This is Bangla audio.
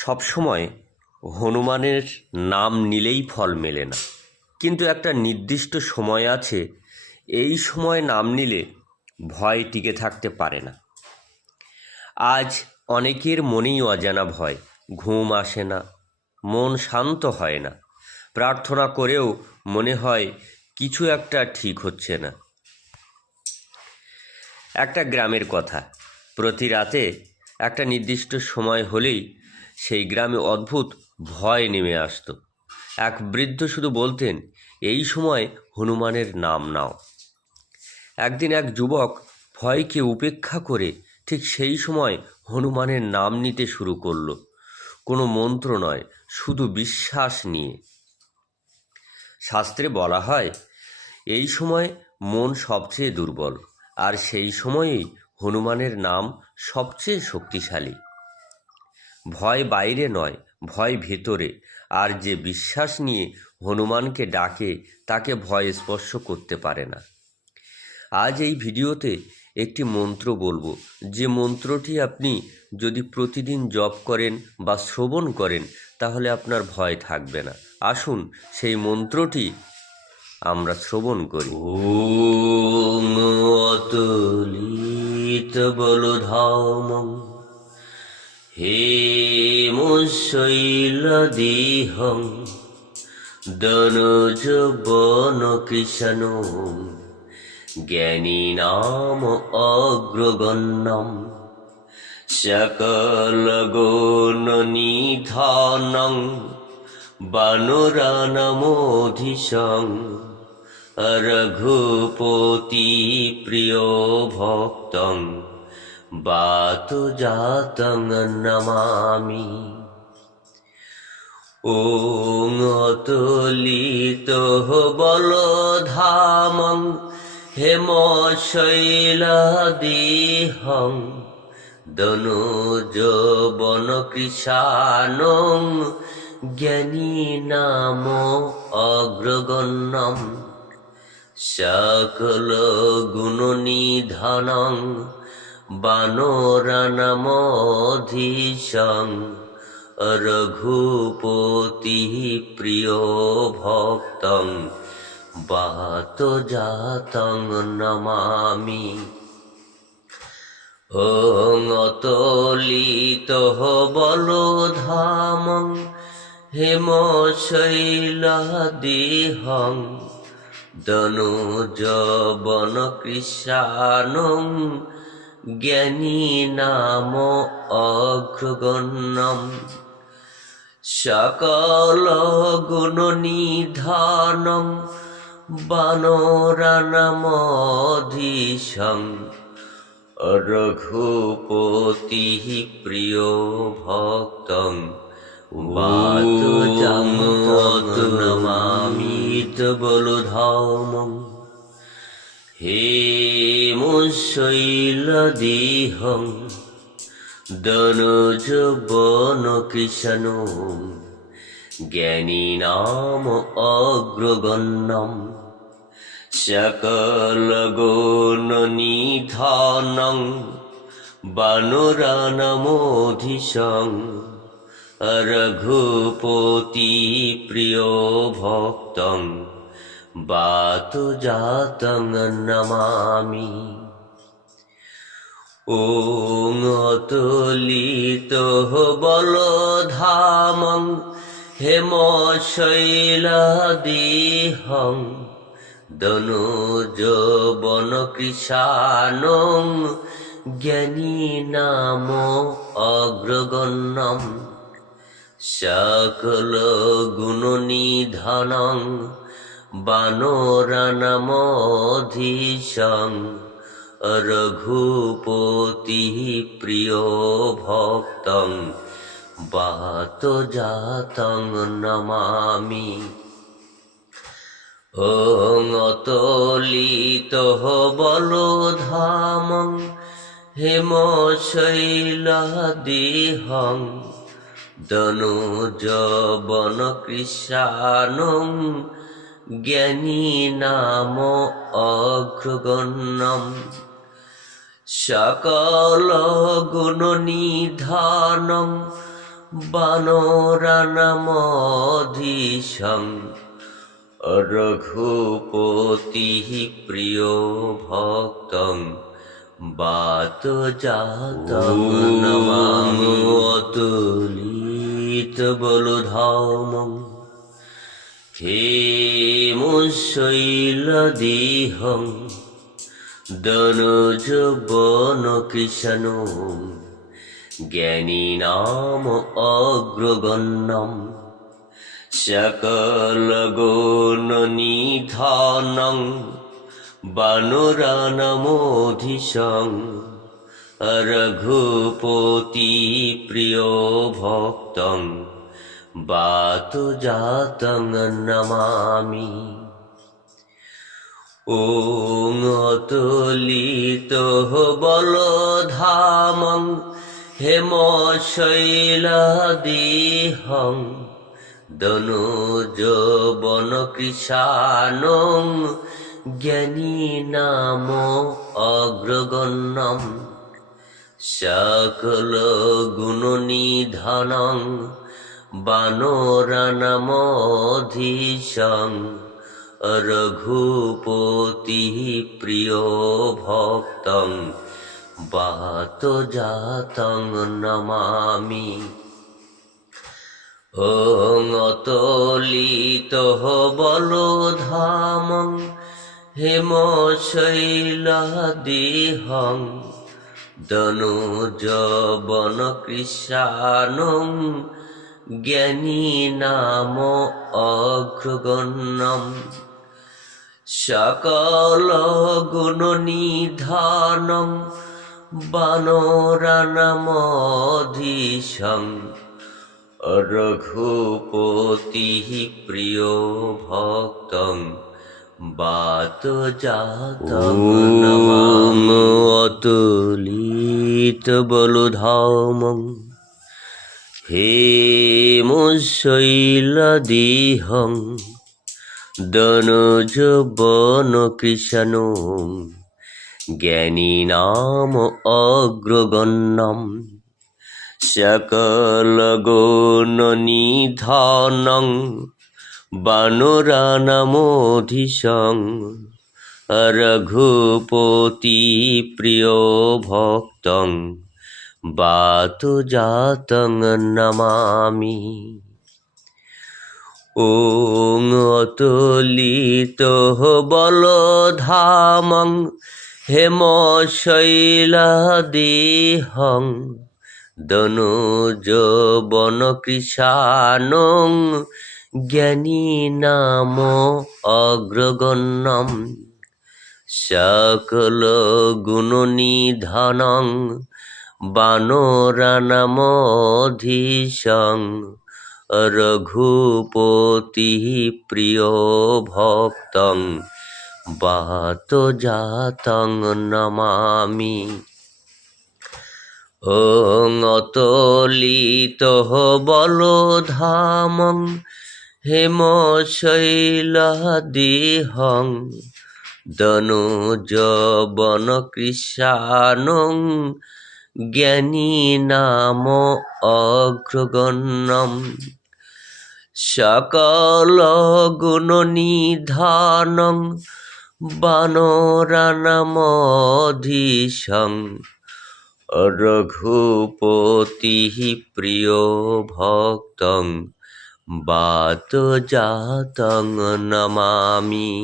সবসময় হনুমানের নাম নিলেই ফল মেলে না, কিন্তু একটা নির্দিষ্ট সময় আছে, এই সময় নাম নিলে ভয় টিকে থাকতে পারে না। আজ অনেকের মনেই অজানা ভয়, ঘুম আসে না, মন শান্ত হয় না, প্রার্থনা করেও মনে হয় কিছু একটা ঠিক হচ্ছে না। একটা গ্রামের কথা, প্রতি রাতে একটা নির্দিষ্ট সময় হলেই সেই গ্রামে অদ্ভুত ভয় নেমে আসতো। এক বৃদ্ধ শুধু বলতেন, এই সময় হনুমানের নাম নাও। একদিন এক যুবক ভয়কে উপেক্ষা করে ঠিক সেই সময় হনুমানের নাম নিতে শুরু করলো। কোনো মন্ত্র নয়, শুধু বিশ্বাস নিয়ে। শাস্ত্রে বলা হয়, এই সময় মন সবচেয়ে দুর্বল, আর সেই সময়েই হনুমানের নাম সবচেয়ে শক্তিশালী। ভয় বাইরে নয়, ভয় ভেতরে, আর যে বিশ্বাস নিয়ে হনুমানকে ডাকে তাকে ভয় স্পর্শ করতে পারে না। আজ এই ভিডিওতে একটি মন্ত্র বলবো, যে মন্ত্রটি আপনি যদি প্রতিদিন জপ করেন বা শ্রবণ করেন তাহলে আপনার ভয় থাকবে না। আসুন সেই মন্ত্রটি আমরা শ্রবণ করি। ওম অতুলিত বলধামং হেমশৈলদেহং দনুজ বন কৃষ্ণং জ্ঞানী নাম অগ্রগণ্যম সকল গুণ নিধানং বানরানমোধিশং রঘুপতি প্রিয় ভক্তং বাতু জাতং নমামি। ওং অতুলিত বলধামং হেমশৈলদেহং দনুজ বন কৃষ্ণং জ্ঞানী নাম অগ্রগণ্যম সকল গুণ নিধানং বানরানমোধিশং রঘুপতি প্রিয় ভক্তং বাত জাতং নমামি। ওং অতুলিত বলধামং হেমশৈলদেহং দনুজ বন কৃষ্ণং জ্ঞানী নাম অগ্রগণ্যম সকল গুণ নিধানং বানরানমোধিশং রঘুপতি প্রিয় ভক্তং বাতু জাতং নমামি। বলধামং হেমশৈলদেহং দনুজ বন কৃষ্ণং জ্ঞানী নাম অগ্রগণ্যম সকল গুণ নিধানং বানরানমোধিশং রঘুপতি প্রিয় ভক্তং বাতু জাতং নমামি। ওং অতুলিত বলধামং হেমশৈলদেহং দনুজ বন কৃষ্ণং জ্ঞানী নাম অগ্রগণ্যম সকল গুণ নিধানং বানরানমোধিশং রঘুপতি প্রিয় ভক্তং বাত জাতং নমামি। ওং অতুলিত বলধামং হেমশৈলদেহং দনুজ বন কৃষ্ণং জ্ঞানী নাম অগ্রগণ্যম সকল গুণ নিধানং বানরানামধীশং রঘুপতি প্রিয় ভক্তং বাত জাতং নমামি। অতুলিত বলধামং হেমশৈলদেহং দনুজ বন কৃষ্ণ জ্ঞানী নাম অগ্রগণ্যম সকল গুণ নিধানং বানরানামধীশং রঘুপতি প্রিয় ভক্তং বাত জাতং নমামি। ওং অতুলিত বলধামং হেমশৈলদেহং দনুজ বন কৃষাণং জ্ঞানী নাম অগ্রগণ্যম সকল গুণ নিধানং বানরানামধীশং রঘুপতি প্রিয় ভক্তং বাত জাতং নমামি। ওং অতুলিত বলধামং হেমশৈলদেহং দনুজ বন কৃষাণং জ্ঞানী নাম অগ্রগণ্যম সকল গুণ নিধানং বানরানামধীশং রঘুপতি প্রিয় ভক্তং বাত জাতং নমামি। অতুলিত বলধামং হেমশৈলদেহং দনুজ বন কৃষ্ণ জ্ঞানী নাম অগ্রগণ্যম সকল গুণ নিধানং বানরানামধীশং রঘুপতি প্রিয় ভক্তং বাত জাতং নমামি। ওং অতুলিত বলধামং হেমশৈলদেহং দনুজ বন কৃষাণং জ্ঞানী নাম অগ্রগণ্যম সকল গুণ নিধানং বানরানামধীশং রঘুপতি প্রিয় ভক্তং বাত জাতং নমামি। ওং অতুলিত বলধামং হেমশৈলদেহং দনুজ বন কৃষাণং জ্ঞানী নাম অগ্রগণ্যম সকল গুণ নিধানং বানরানামধীশং রঘুপতি প্রিয় ভক্তং বাত জাতং নমামি।